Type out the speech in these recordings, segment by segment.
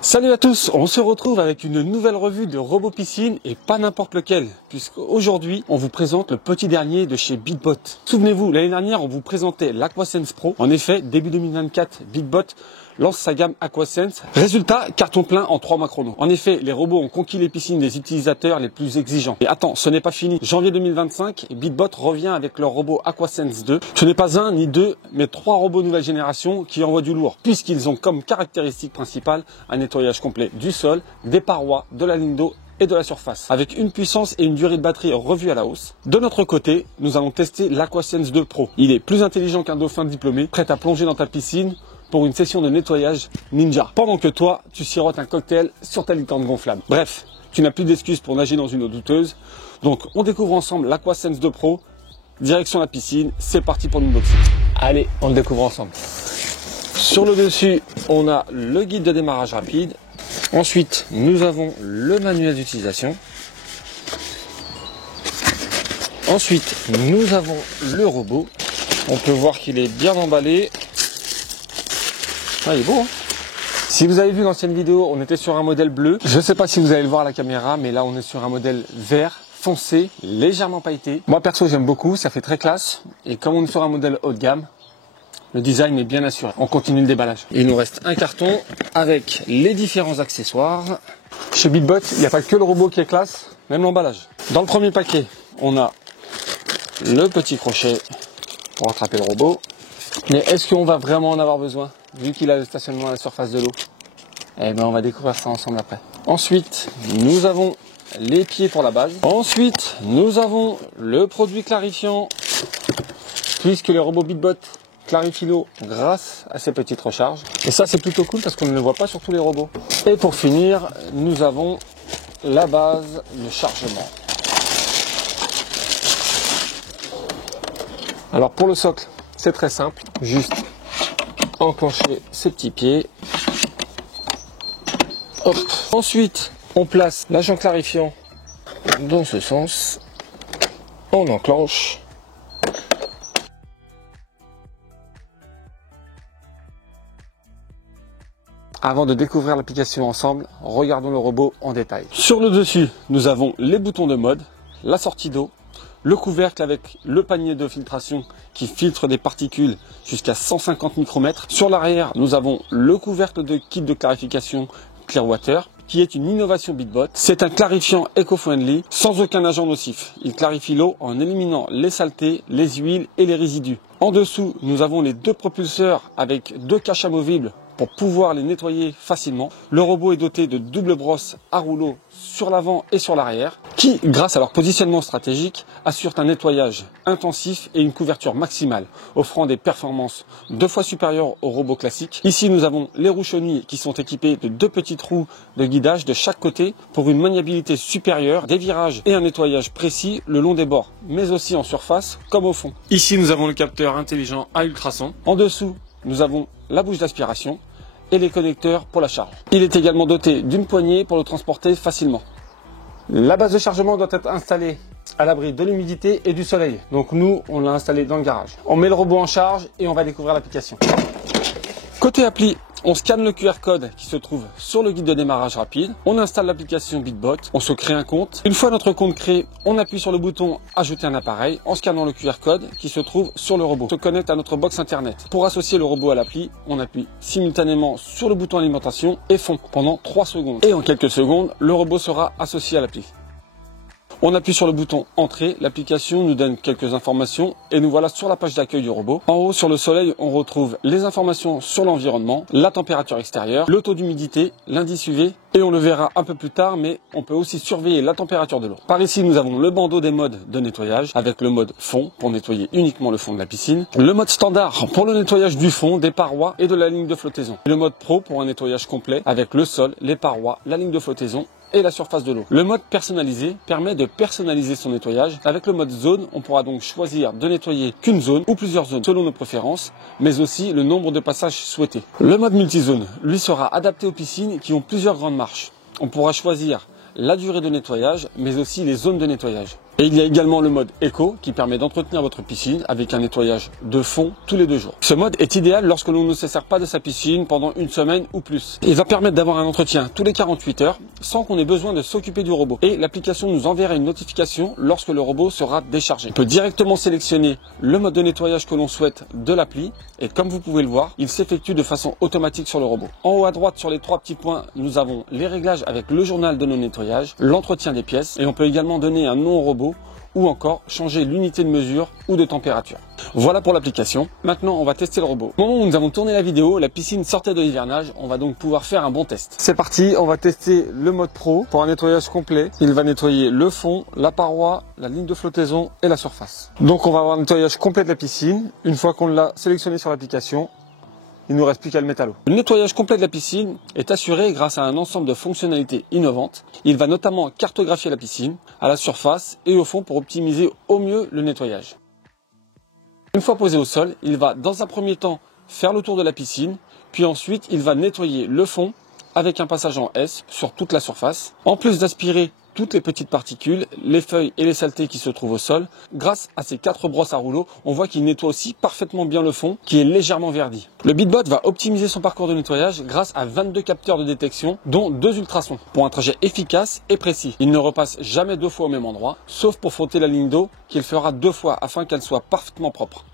Salut à tous, on se retrouve avec une nouvelle revue de robot piscine et pas n'importe lequel, puisqu'aujourd'hui on vous présente le petit dernier de chez BitBot. Souvenez-vous, l'année dernière on vous présentait l'Aquasense Pro. En effet, début 2024, BitBot lance sa gamme Aquasense. Résultat, carton plein en 3 mois chrono. En effet, les robots ont conquis les piscines des utilisateurs les plus exigeants. Et attends, ce n'est pas fini. Janvier 2025, BitBot revient avec leur robot Aquasense 2. Ce n'est pas un ni deux, mais 3 robots nouvelle génération qui envoient du lourd, puisqu'ils ont comme caractéristique principale un nettoyage complet du sol, des parois, de la ligne d'eau et de la surface, avec une puissance et une durée de batterie revue à la hausse. De notre côté, nous allons tester l'Aquasense 2 Pro. Il est plus intelligent qu'un dauphin diplômé, prêt à plonger dans ta piscine pour une session de nettoyage ninja, pendant que toi, tu sirotes un cocktail sur ta licorne gonflable. Bref, tu n'as plus d'excuses pour nager dans une eau douteuse. Donc, on découvre ensemble l'Aquasense 2 Pro. Direction la piscine, c'est parti pour l'unboxing. Allez, on le découvre ensemble. Sur le dessus, on a le guide de démarrage rapide. Ensuite, nous avons le manuel d'utilisation. Ensuite, nous avons le robot. On peut voir qu'il est bien emballé. Ah, il est beau, hein. Si vous avez vu l'ancienne vidéo, on était sur un modèle bleu. Je ne sais pas si vous allez le voir à la caméra, mais là on est sur un modèle vert foncé, légèrement pailleté. Moi perso j'aime beaucoup, ça fait très classe. Et comme on est sur un modèle haut de gamme, le design est bien assuré. On continue le déballage. Il nous reste un carton avec les différents accessoires. Chez BitBot, il n'y a pas que le robot qui est classe, même l'emballage. Dans le premier paquet, on a le petit crochet pour attraper le robot. Mais est-ce qu'on va vraiment en avoir besoin, vu qu'il a le stationnement à la surface de l'eau? Eh bien, on va découvrir ça ensemble après. Ensuite, nous avons les pieds pour la base. Ensuite, nous avons le produit clarifiant, puisque les robots BitBot clarifient l'eau grâce à ces petites recharges. Et ça, c'est plutôt cool parce qu'on ne le voit pas sur tous les robots. Et pour finir, nous avons la base, le chargement. Alors pour le socle, c'est très simple, juste enclencher ces petits pieds. Hop. Ensuite, on place l'agent clarifiant dans ce sens. On enclenche. Avant de découvrir l'application ensemble, regardons le robot en détail. Sur le dessus, nous avons les boutons de mode, la sortie d'eau, le couvercle avec le panier de filtration qui filtre des particules jusqu'à 150 micromètres. Sur l'arrière, nous avons le couvercle de kit de clarification Clearwater, qui est une innovation BitBot. C'est un clarifiant éco-friendly, sans aucun agent nocif. Il clarifie l'eau en éliminant les saletés, les huiles et les résidus. En dessous, nous avons les 2 propulseurs avec 2 caches amovibles pour pouvoir les nettoyer facilement. Le robot est doté de double brosse à rouleau sur l'avant et sur l'arrière, qui, grâce à leur positionnement stratégique, assurent un nettoyage intensif et une couverture maximale, offrant des performances 2 fois supérieures au robot classique. Ici, nous avons les roues chenilles qui sont équipées de 2 petites roues de guidage de chaque côté pour une maniabilité supérieure, des virages et un nettoyage précis le long des bords, mais aussi en surface comme au fond. Ici, nous avons le capteur intelligent à ultrasons. En dessous, nous avons la bouche d'aspiration et les connecteurs pour la charge. Il est également doté d'une poignée pour le transporter facilement. La base de chargement doit être installée à l'abri de l'humidité et du soleil. Donc nous, on l'a installé dans le garage. On met le robot en charge et on va découvrir l'application. Côté appli, on scanne le QR code qui se trouve sur le guide de démarrage rapide. On installe l'application BitBot. On se crée un compte. Une fois notre compte créé, on appuie sur le bouton ajouter un appareil en scannant le QR code qui se trouve sur le robot. On se connecte à notre box internet. Pour associer le robot à l'appli, on appuie simultanément sur le bouton alimentation et fond pendant 3 secondes. Et en quelques secondes, le robot sera associé à l'appli. On appuie sur le bouton Entrée, l'application nous donne quelques informations et nous voilà sur la page d'accueil du robot. En haut sur le soleil, on retrouve les informations sur l'environnement, la température extérieure, le taux d'humidité, l'indice UV et on le verra un peu plus tard, mais on peut aussi surveiller la température de l'eau. Par ici, nous avons le bandeau des modes de nettoyage avec le mode fond pour nettoyer uniquement le fond de la piscine, le mode standard pour le nettoyage du fond, des parois et de la ligne de flottaison, et le mode pro pour un nettoyage complet avec le sol, les parois, la ligne de flottaison et la surface de l'eau. Le mode personnalisé permet de personnaliser son nettoyage. Avec le mode zone, on pourra donc choisir de nettoyer qu'une zone ou plusieurs zones selon nos préférences, mais aussi le nombre de passages souhaités. Le mode multizone, lui, sera adapté aux piscines qui ont plusieurs grandes marches. On pourra choisir la durée de nettoyage, mais aussi les zones de nettoyage. Et il y a également le mode éco qui permet d'entretenir votre piscine avec un nettoyage de fond tous les 2 jours. Ce mode est idéal lorsque l'on ne se sert pas de sa piscine pendant une semaine ou plus. Il va permettre d'avoir un entretien tous les 48 heures sans qu'on ait besoin de s'occuper du robot. Et l'application nous enverra une notification lorsque le robot sera déchargé. On peut directement sélectionner le mode de nettoyage que l'on souhaite de l'appli et comme vous pouvez le voir, il s'effectue de façon automatique sur le robot. En haut à droite sur les 3 petits points, nous avons les réglages avec le journal de nos nettoyages, l'entretien des pièces et on peut également donner un nom au robot ou encore changer l'unité de mesure ou de température. Voilà pour l'application. Maintenant, on va tester le robot. Au moment où nous avons tourné la vidéo, la piscine sortait de l'hivernage. On va donc pouvoir faire un bon test. C'est parti, on va tester le mode pro pour un nettoyage complet. Il va nettoyer le fond, la paroi, la ligne de flottaison et la surface. Donc on va avoir un nettoyage complet de la piscine. Une fois qu'on l'a sélectionné sur l'application, il ne nous reste plus qu'à le mettre à l'eau. Le nettoyage complet de la piscine est assuré grâce à un ensemble de fonctionnalités innovantes. Il va notamment cartographier la piscine à la surface et au fond pour optimiser au mieux le nettoyage. Une fois posé au sol, il va dans un premier temps faire le tour de la piscine, puis ensuite il va nettoyer le fond avec un passage en S sur toute la surface. En plus d'aspirer toutes les petites particules, les feuilles et les saletés qui se trouvent au sol, grâce à ces 4 brosses à rouleau, on voit qu'il nettoie aussi parfaitement bien le fond, qui est légèrement verdi. Le BeatBot va optimiser son parcours de nettoyage grâce à 22 capteurs de détection, dont 2 ultrasons, pour un trajet efficace et précis. Il ne repasse jamais 2 fois au même endroit, sauf pour frotter la ligne d'eau, qu'il fera 2 fois afin qu'elle soit parfaitement propre.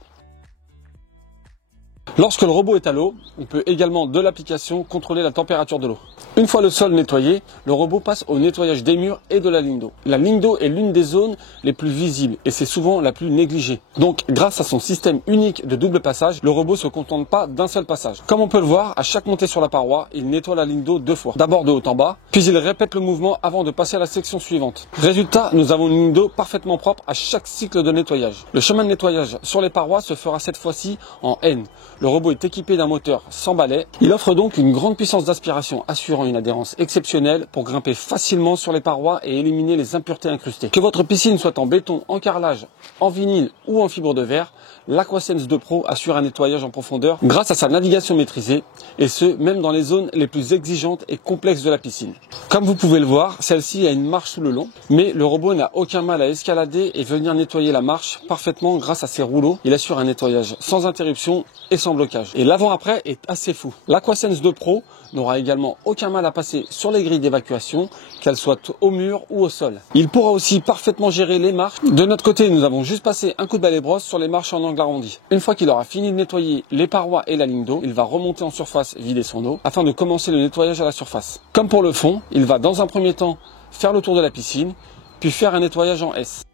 Lorsque le robot est à l'eau, on peut également de l'application contrôler la température de l'eau. Une fois le sol nettoyé, le robot passe au nettoyage des murs et de la ligne d'eau. La ligne d'eau est l'une des zones les plus visibles et c'est souvent la plus négligée. Donc grâce à son système unique de double passage, le robot ne se contente pas d'un seul passage. Comme on peut le voir, à chaque montée sur la paroi, il nettoie la ligne d'eau 2 fois. D'abord de haut en bas, puis il répète le mouvement avant de passer à la section suivante. Résultat, nous avons une ligne d'eau parfaitement propre à chaque cycle de nettoyage. Le chemin de nettoyage sur les parois se fera cette fois-ci en N. Le robot est équipé d'un moteur sans balai. Il offre donc une grande puissance d'aspiration assurant une adhérence exceptionnelle pour grimper facilement sur les parois et éliminer les impuretés incrustées. Que votre piscine soit en béton, en carrelage, en vinyle ou en fibre de verre, l'AquaSense 2 Pro assure un nettoyage en profondeur grâce à sa navigation maîtrisée et ce, même dans les zones les plus exigeantes et complexes de la piscine. Comme vous pouvez le voir, celle-ci a une marche sous le long, mais le robot n'a aucun mal à escalader et venir nettoyer la marche parfaitement grâce à ses rouleaux. Il assure un nettoyage sans interruption et sans blocage. Et l'avant-après est assez fou. L'AquaSense 2 Pro n'aura également aucun mal à passer sur les grilles d'évacuation, qu'elles soient au mur ou au sol. Il pourra aussi parfaitement gérer les marches. De notre côté, nous avons juste passé un coup de balai brosse sur les marches en angle arrondi. Une fois qu'il aura fini de nettoyer les parois et la ligne d'eau, il va remonter en surface, vider son eau, afin de commencer le nettoyage à la surface. Comme pour le fond, il va dans un premier temps faire le tour de la piscine, puis faire un nettoyage en S.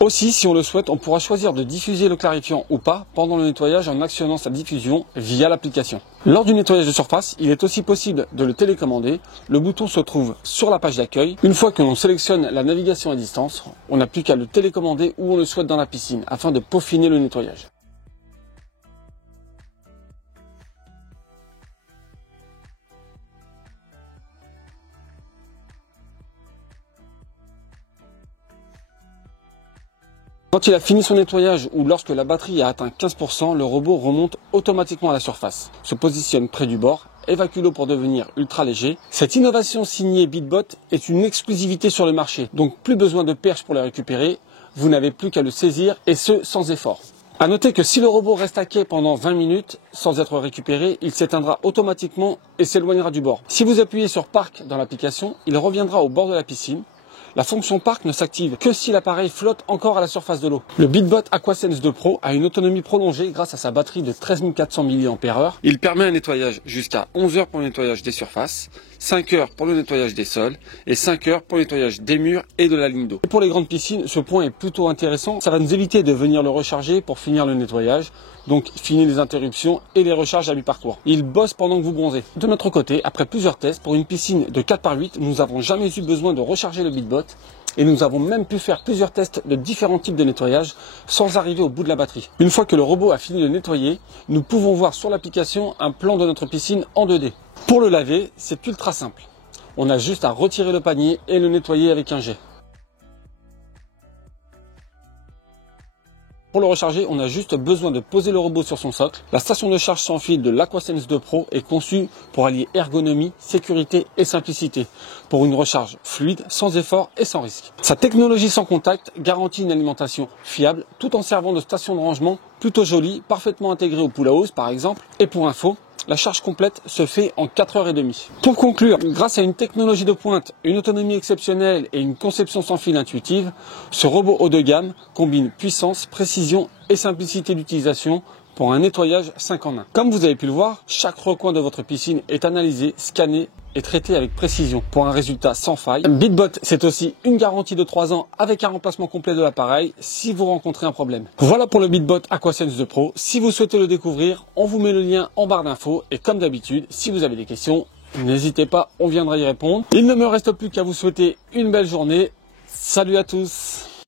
Aussi, si on le souhaite, on pourra choisir de diffuser le clarifiant ou pas pendant le nettoyage en actionnant sa diffusion via l'application. Lors du nettoyage de surface, il est aussi possible de le télécommander. Le bouton se trouve sur la page d'accueil. Une fois que l'on sélectionne la navigation à distance, on n'a plus qu'à le télécommander où on le souhaite dans la piscine afin de peaufiner le nettoyage. Quand il a fini son nettoyage ou lorsque la batterie a atteint 15%, le robot remonte automatiquement à la surface, se positionne près du bord, évacue l'eau pour devenir ultra léger. Cette innovation signée BeatBot est une exclusivité sur le marché, donc plus besoin de perches pour les récupérer, vous n'avez plus qu'à le saisir et ce sans effort. A noter que si le robot reste à quai pendant 20 minutes sans être récupéré, il s'éteindra automatiquement et s'éloignera du bord. Si vous appuyez sur Parc dans l'application, il reviendra au bord de la piscine. La fonction parc ne s'active que si l'appareil flotte encore à la surface de l'eau. Le BeatBot AquaSense 2 Pro a une autonomie prolongée grâce à sa batterie de 13 400 mAh. Il permet un nettoyage jusqu'à 11 heures pour le nettoyage des surfaces, 5 heures pour le nettoyage des sols et 5 heures pour le nettoyage des murs et de la ligne d'eau. Pour les grandes piscines, ce point est plutôt intéressant. Ça va nous éviter de venir le recharger pour finir le nettoyage. Donc fini les interruptions et les recharges à mi-parcours. Il bosse pendant que vous bronzez. De notre côté, après plusieurs tests, pour une piscine de 4x8, nous n'avons jamais eu besoin de recharger le BeatBot et nous avons même pu faire plusieurs tests de différents types de nettoyage sans arriver au bout de la batterie. Une fois que le robot a fini de nettoyer, nous pouvons voir sur l'application un plan de notre piscine en 2D. Pour le laver, c'est ultra simple. On a juste à retirer le panier et le nettoyer avec un jet. Pour le recharger, on a juste besoin de poser le robot sur son socle. La station de charge sans fil de l'Aquasense 2 Pro est conçue pour allier ergonomie, sécurité et simplicité, pour une recharge fluide, sans effort et sans risque. Sa technologie sans contact garantit une alimentation fiable, tout en servant de station de rangement plutôt jolie, parfaitement intégrée au pool house par exemple. Et pour info, la charge complète se fait en 4h30. Pour conclure, grâce à une technologie de pointe, une autonomie exceptionnelle et une conception sans fil intuitive, ce robot haut de gamme combine puissance, précision et simplicité d'utilisation pour un nettoyage 5 en 1. Comme vous avez pu le voir, chaque recoin de votre piscine est analysé, scanné et traité avec précision pour un résultat sans faille. BitBot, c'est aussi une garantie de 3 ans avec un remplacement complet de l'appareil si vous rencontrez un problème. Voilà pour le BitBot Aquasense 2 Pro. Si vous souhaitez le découvrir, on vous met le lien en barre d'infos. Et comme d'habitude, si vous avez des questions, n'hésitez pas, on viendra y répondre. Il ne me reste plus qu'à vous souhaiter une belle journée. Salut à tous!